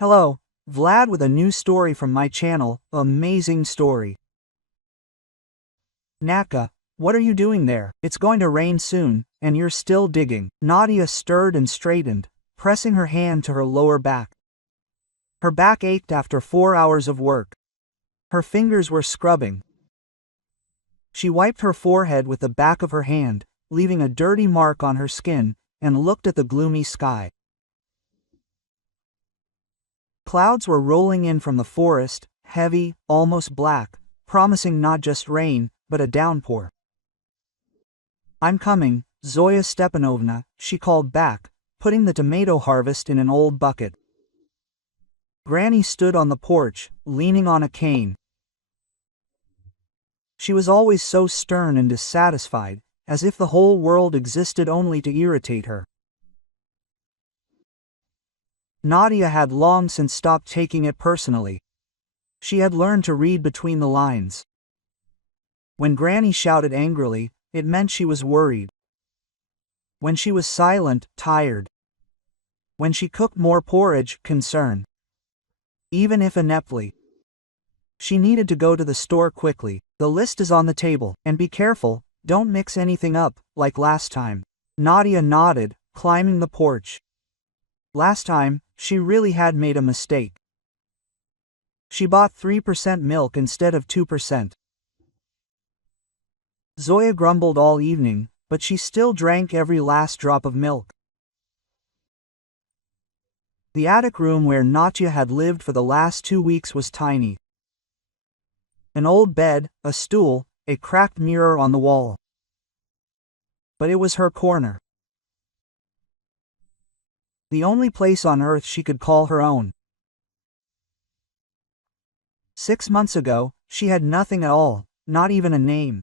Hello, Vlad with a new story from my channel, amazing story. Naka, what are you doing there? It's going to rain soon, and you're still digging. Nadia stirred and straightened, pressing her hand to her lower back. Her back ached after 4 hours of work. Her fingers were scrubbing. She wiped her forehead with the back of her hand, leaving a dirty mark on her skin, and looked at the gloomy sky. Clouds were rolling in from the forest, heavy, almost black, promising not just rain, but a downpour. I'm coming, Zoya Stepanovna, she called back, putting the tomato harvest in an old bucket. Granny stood on the porch, leaning on a cane. She was always so stern and dissatisfied, as if the whole world existed only to irritate her. Nadia had long since stopped taking it personally. She had learned to read between the lines. When Granny shouted angrily, it meant she was worried. When she was silent, tired. When she cooked more porridge, concerned. Even if ineptly. She needed to go to the store quickly. The list is on the table, and be careful, don't mix anything up, like last time. Nadia nodded, climbing the porch. Last time, she really had made a mistake. She bought 3% milk instead of 2%. Zoya grumbled all evening, but she still drank every last drop of milk. The attic room where Natya had lived for the last 2 weeks was tiny. An old bed, a stool, a cracked mirror on the wall. But it was her corner. The only place on earth she could call her own. 6 months ago, she had nothing at all, not even a name.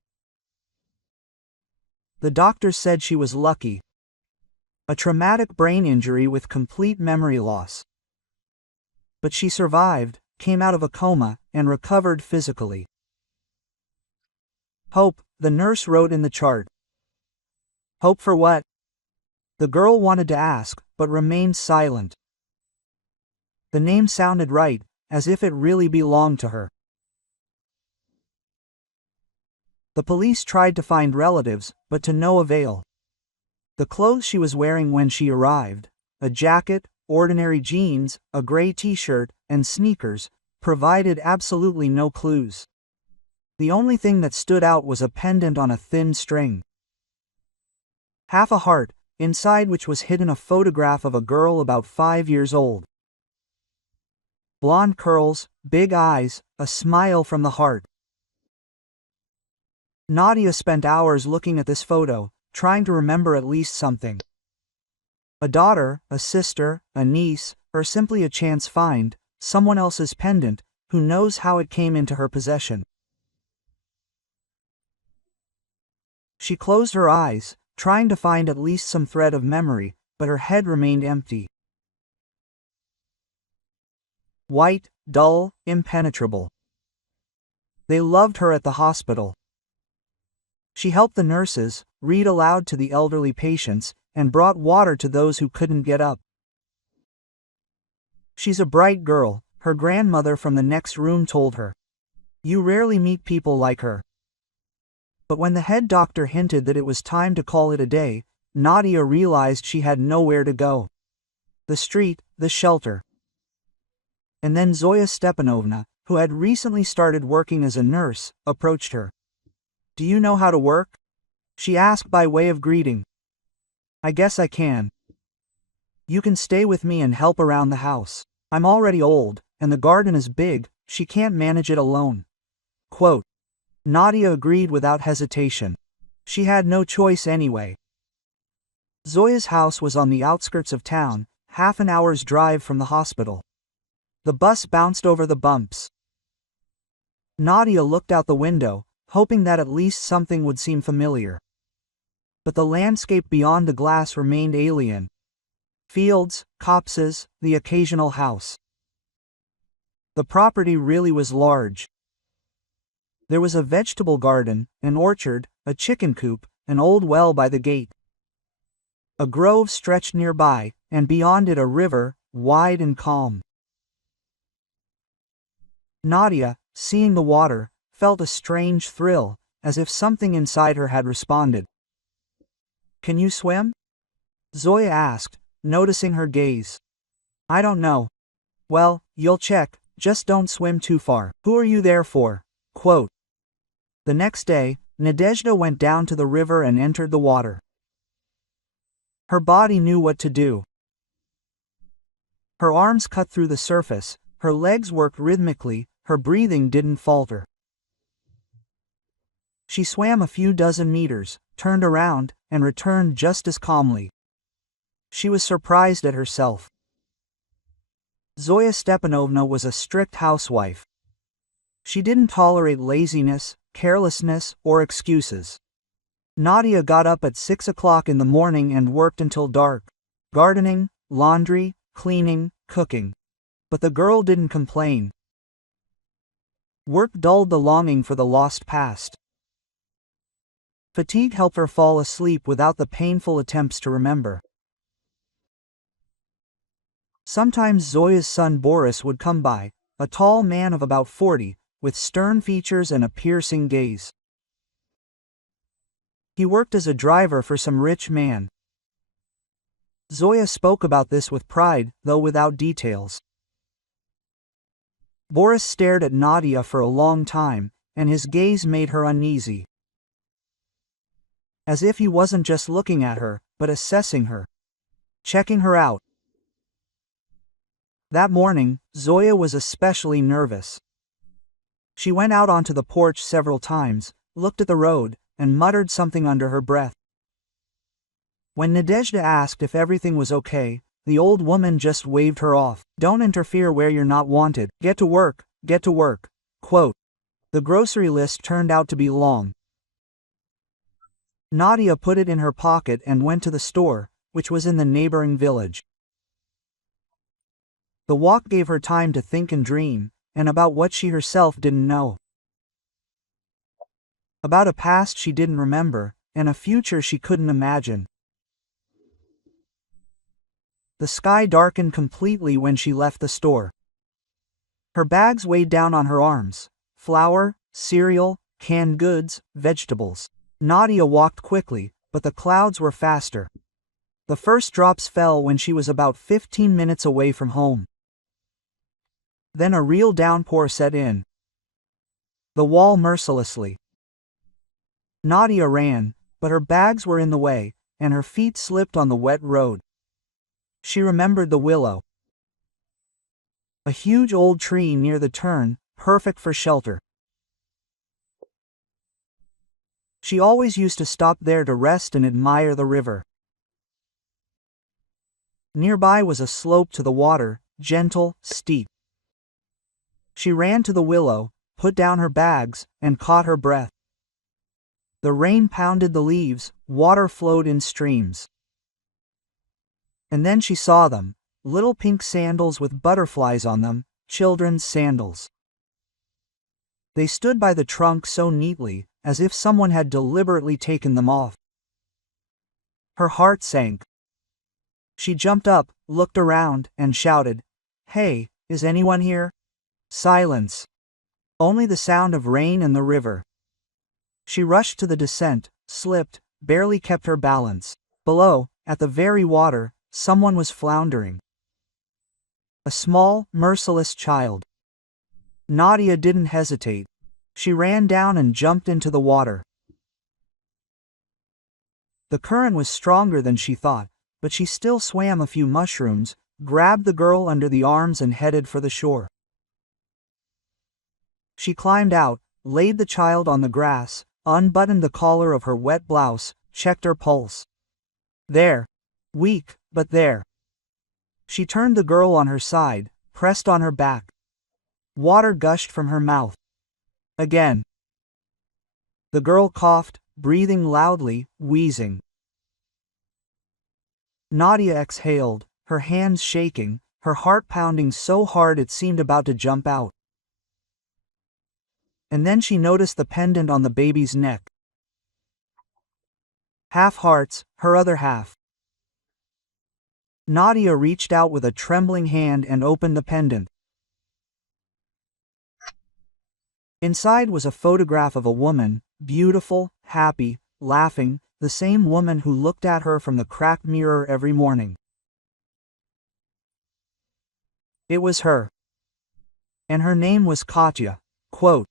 The doctors said she was lucky. A traumatic brain injury with complete memory loss. But she survived, came out of a coma, and recovered physically. Hope, the nurse wrote in the chart. Hope for what? The girl wanted to ask, but remained silent. The name sounded right, as if it really belonged to her. The police tried to find relatives, but to no avail. The clothes she was wearing when she arrived, a jacket, ordinary jeans, a gray t-shirt, and sneakers, provided absolutely no clues. The only thing that stood out was a pendant on a thin string. Half a heart, inside which was hidden a photograph of a girl about 5 years old. Blonde curls, big eyes, a smile from the heart. Nadia spent hours looking at this photo, trying to remember at least something. A daughter, a sister, a niece, or simply a chance find, someone else's pendant, who knows how it came into her possession. She closed her eyes, trying to find at least some thread of memory, but her head remained empty. White, dull, impenetrable. They loved her at the hospital. She helped the nurses, read aloud to the elderly patients, and brought water to those who couldn't get up. She's a bright girl, her grandmother from the next room told her. You rarely meet people like her. But when the head doctor hinted that it was time to call it a day, Nadia realized she had nowhere to go. The street, the shelter. And then Zoya Stepanovna, who had recently started working as a nurse, approached her. Do you know how to work? She asked by way of greeting. I guess I can. You can stay with me and help around the house. I'm already old, and the garden is big, she can't manage it alone. Quote. Nadia agreed without hesitation. She had no choice anyway. Zoya's house was on the outskirts of town, half an hour's drive from the hospital. The bus bounced over the bumps. Nadia looked out the window, hoping that at least something would seem familiar. But the landscape beyond the glass remained alien. Fields, copses, the occasional house. The property really was large. There was a vegetable garden, an orchard, a chicken coop, an old well by the gate. A grove stretched nearby, and beyond it a river, wide and calm. Nadia, seeing the water, felt a strange thrill, as if something inside her had responded. "Can you swim?" Zoya asked, noticing her gaze. "I don't know." "Well, you'll check, just don't swim too far." "Who are you there for?" Quote. The next day, Nadezhda went down to the river and entered the water. Her body knew what to do. Her arms cut through the surface, her legs worked rhythmically, her breathing didn't falter. She swam a few dozen meters, turned around, and returned just as calmly. She was surprised at herself. Zoya Stepanovna was a strict housewife. She didn't tolerate laziness, carelessness, or excuses. Nadia got up at 6 o'clock in the morning and worked until dark. Gardening, laundry, cleaning, cooking. But the girl didn't complain. Work dulled the longing for the lost past. Fatigue helped her fall asleep without the painful attempts to remember. Sometimes Zoya's son Boris would come by, a tall man of about 40, with stern features and a piercing gaze. He worked as a driver for some rich man. Zoya spoke about this with pride, though without details. Boris stared at Nadia for a long time, and his gaze made her uneasy. As if he wasn't just looking at her, but assessing her. Checking her out. That morning, Zoya was especially nervous. She went out onto the porch several times, looked at the road, and muttered something under her breath. When Nadezhda asked if everything was okay, the old woman just waved her off. "Don't interfere where you're not wanted. Get to work, get to work." Quote. The grocery list turned out to be long. Nadia put it in her pocket and went to the store, which was in the neighboring village. The walk gave her time to think and dream, and about what she herself didn't know. About a past she didn't remember, and a future she couldn't imagine. The sky darkened completely when she left the store. Her bags weighed down on her arms: flour, cereal, canned goods, vegetables. Nadia walked quickly, but the clouds were faster. The first drops fell when she was about 15 minutes away from home. Then a real downpour set in. The wall mercilessly. Nadia ran, but her bags were in the way, and her feet slipped on the wet road. She remembered the willow. A huge old tree near the turn, perfect for shelter. She always used to stop there to rest and admire the river. Nearby was a slope to the water, gentle, steep. She ran to the willow, put down her bags, and caught her breath. The rain pounded the leaves, water flowed in streams. And then she saw them, little pink sandals with butterflies on them, children's sandals. They stood by the trunk so neatly, as if someone had deliberately taken them off. Her heart sank. She jumped up, looked around, and shouted, "Hey, is anyone here?" Silence. Only the sound of rain and the river. She rushed to the descent, slipped, barely kept her balance. Below, at the very water, someone was floundering. A small, merciless child. Nadia didn't hesitate. She ran down and jumped into the water. The current was stronger than she thought, but she still swam a few mushrooms, grabbed the girl under the arms and headed for the shore. She climbed out, laid the child on the grass, unbuttoned the collar of her wet blouse, checked her pulse. There. Weak, but there. She turned the girl on her side, pressed on her back. Water gushed from her mouth. Again. The girl coughed, breathing loudly, wheezing. Nadia exhaled, her hands shaking, her heart pounding so hard it seemed about to jump out. And then she noticed the pendant on the baby's neck. Half hearts, her other half. Nadia reached out with a trembling hand and opened the pendant. Inside was a photograph of a woman, beautiful, happy, laughing, the same woman who looked at her from the cracked mirror every morning. It was her. And her name was Katya. Quote,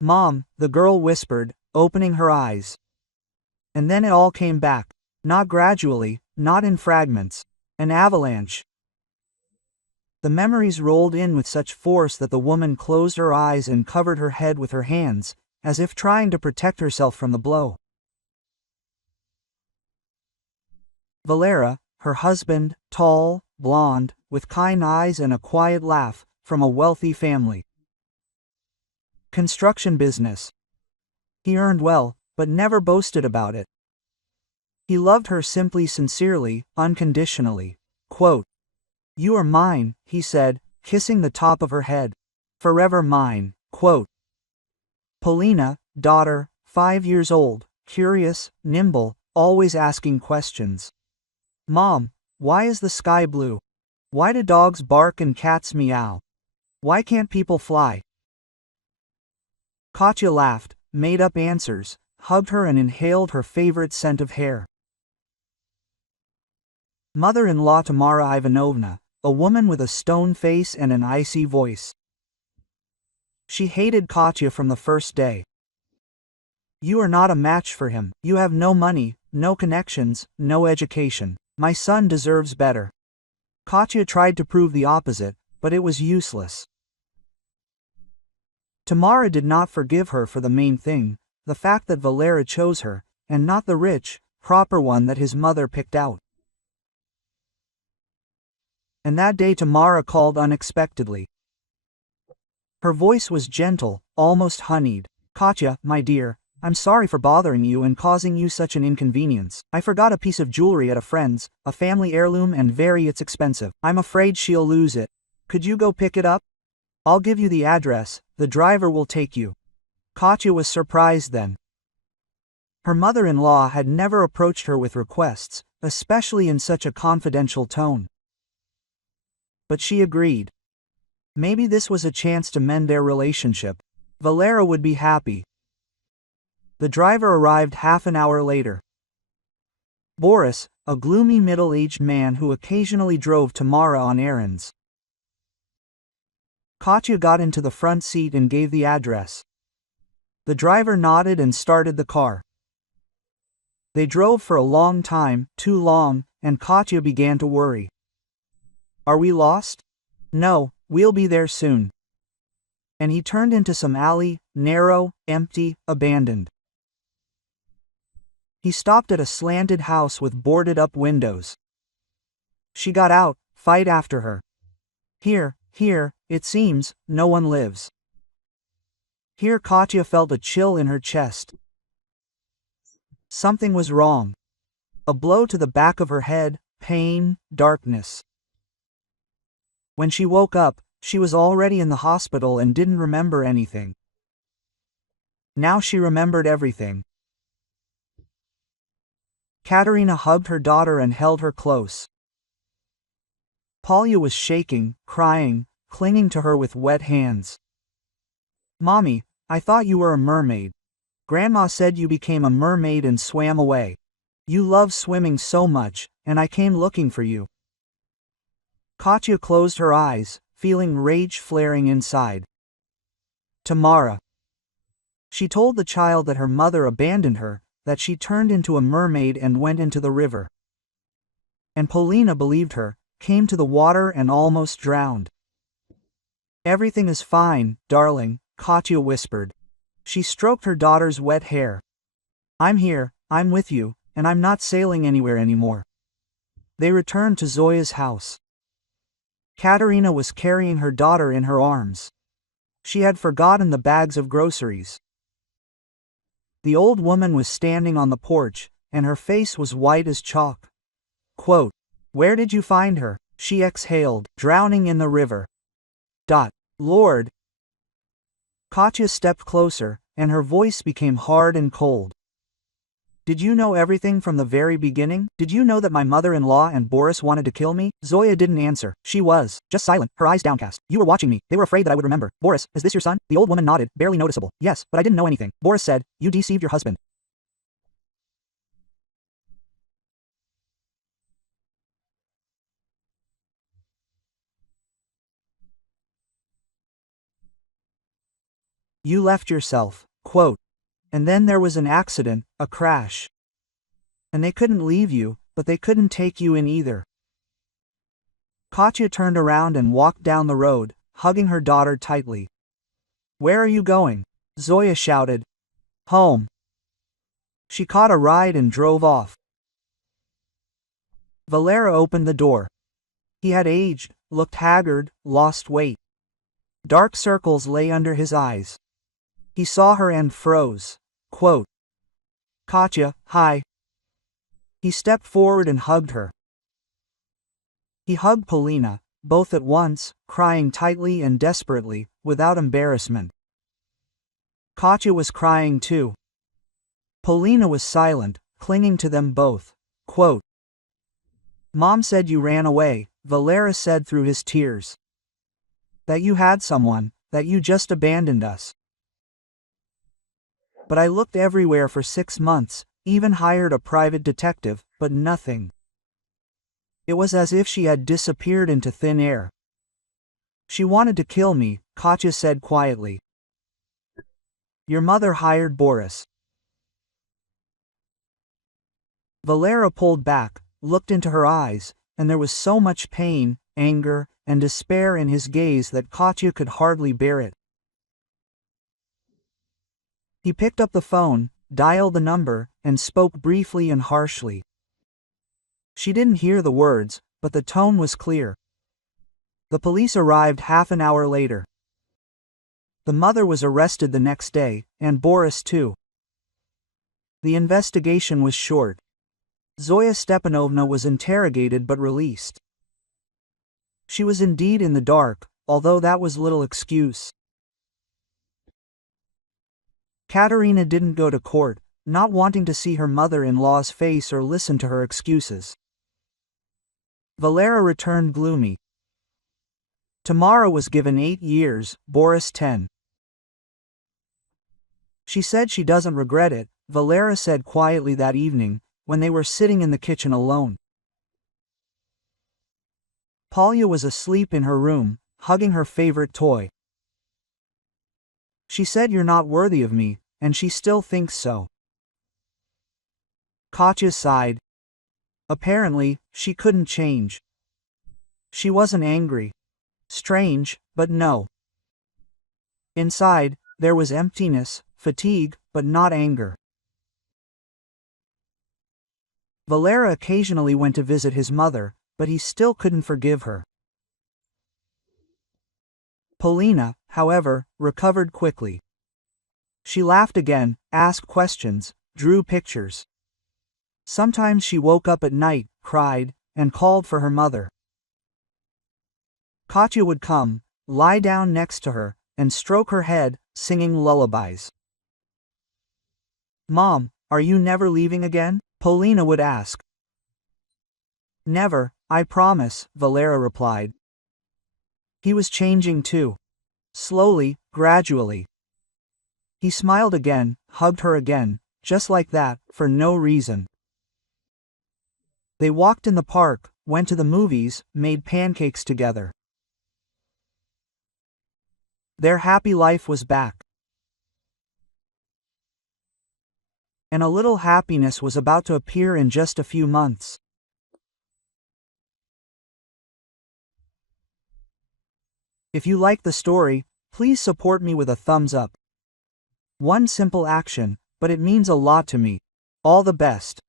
"Mom," the girl whispered, opening her eyes. And then it all came back. Not gradually, not in fragments. An avalanche. The memories rolled in with such force that the woman closed her eyes and covered her head with her hands, as if trying to protect herself from the blow. Valera, her husband, tall, blonde, with kind eyes and a quiet laugh, from a wealthy family. Construction business. He earned well, but never boasted about it. He loved her simply, sincerely, unconditionally. Quote, "You are mine," he said, kissing the top of her head. "Forever mine." Quote. Polina, daughter, 5 years old, curious, nimble, always asking questions. "Mom, why is the sky blue? Why do dogs bark and cats meow? Why can't people fly?" Katya laughed, made up answers, hugged her and inhaled her favorite scent of hair. Mother-in-law Tamara Ivanovna, a woman with a stone face and an icy voice. She hated Katya from the first day. "You are not a match for him. You have no money, no connections, no education. My son deserves better." Katya tried to prove the opposite, but it was useless. Tamara did not forgive her for the main thing, the fact that Valera chose her, and not the rich, proper one that his mother picked out. And that day Tamara called unexpectedly. Her voice was gentle, almost honeyed. "Katya, my dear, I'm sorry for bothering you and causing you such an inconvenience. I forgot a piece of jewelry at a friend's, a family heirloom and it's expensive. I'm afraid she'll lose it. Could you go pick it up? I'll give you the address, the driver will take you." Katya was surprised then. Her mother-in-law had never approached her with requests, especially in such a confidential tone. But she agreed. Maybe this was a chance to mend their relationship. Valera would be happy. The driver arrived half an hour later. Boris, a gloomy middle-aged man who occasionally drove Tamara on errands. Katya got into the front seat and gave the address. The driver nodded and started the car. They drove for a long time, too long, and Katya began to worry. "Are we lost?" "No, we'll be there soon." And he turned into some alley, narrow, empty, abandoned. He stopped at a slanted house with boarded-up windows. She got out, fight after her. Here, it seems, no one lives." Here Katya felt a chill in her chest. Something was wrong. A blow to the back of her head, pain, darkness. When she woke up, she was already in the hospital and didn't remember anything. Now she remembered everything. Katerina hugged her daughter and held her close. Polya was shaking, crying, clinging to her with wet hands. "Mommy, I thought you were a mermaid. Grandma said you became a mermaid and swam away. You love swimming so much, and I came looking for you." Katya closed her eyes, feeling rage flaring inside. Tamara. She told the child that her mother abandoned her, that she turned into a mermaid and went into the river. And Polina believed her, came to the water and almost drowned. "Everything is fine, darling," Katya whispered. She stroked her daughter's wet hair. "I'm here, I'm with you, and I'm not sailing anywhere anymore." They returned to Zoya's house. Katerina was carrying her daughter in her arms. She had forgotten the bags of groceries. The old woman was standing on the porch, and her face was white as chalk. Quote, "Where did you find her?" She exhaled, "Drowning in the river." Lord. Katya stepped closer, and her voice became hard and cold. Did you know everything from the very beginning? Did you know that my mother-in-law and Boris wanted to kill me? Zoya didn't answer. She was just silent, her eyes downcast. You were watching me. They were afraid that I would remember. Boris, is this your son? The old woman nodded, barely noticeable. Yes, but I didn't know anything. Boris said, you deceived your husband. You left yourself. Quote. And then there was an accident, a crash. And they couldn't leave you, but they couldn't take you in either. Katya turned around and walked down the road, hugging her daughter tightly. Where are you going? Zoya shouted. Home. She caught a ride and drove off. Valera opened the door. He had aged, looked haggard, lost weight. Dark circles lay under his eyes. He saw her and froze. Quote. Katya, hi. He stepped forward and hugged her. He hugged Polina, both at once, crying tightly and desperately, without embarrassment. Katya was crying too. Polina was silent, clinging to them both. Quote. Mom said you ran away, Valera said through his tears. That you had someone, that you just abandoned us. But I looked everywhere for 6 months, even hired a private detective, but nothing. It was as if she had disappeared into thin air. She wanted to kill me, Katya said quietly. Your mother hired Boris. Valera pulled back, looked into her eyes, and there was so much pain, anger, and despair in his gaze that Katya could hardly bear it. He picked up the phone, dialed the number, and spoke briefly and harshly. She didn't hear the words, but the tone was clear. The police arrived half an hour later. The mother was arrested the next day, and Boris too. The investigation was short. Zoya Stepanovna was interrogated but released. She was indeed in the dark, although that was little excuse. Katerina didn't go to court, not wanting to see her mother-in-law's face or listen to her excuses. Valera returned gloomy. Tamara was given 8 years, Boris 10. She said she doesn't regret it, Valera said quietly that evening, when they were sitting in the kitchen alone. Polya was asleep in her room, hugging her favorite toy. She said you're not worthy of me, and she still thinks so. Katya sighed. Apparently, she couldn't change. She wasn't angry. Strange, but no. Inside, there was emptiness, fatigue, but not anger. Valera occasionally went to visit his mother, but he still couldn't forgive her. Polina, however, recovered quickly. She laughed again, asked questions, drew pictures. Sometimes she woke up at night, cried, and called for her mother. Katya would come, lie down next to her, and stroke her head, singing lullabies. Mom, are you never leaving again? Polina would ask. Never, I promise, Valera replied. He was changing too. Slowly, gradually. He smiled again, hugged her again, just like that, for no reason. They walked in the park, went to the movies, made pancakes together. Their happy life was back. And a little happiness was about to appear in just a few months. If you like the story, please support me with a thumbs up. One simple action, but it means a lot to me. All the best.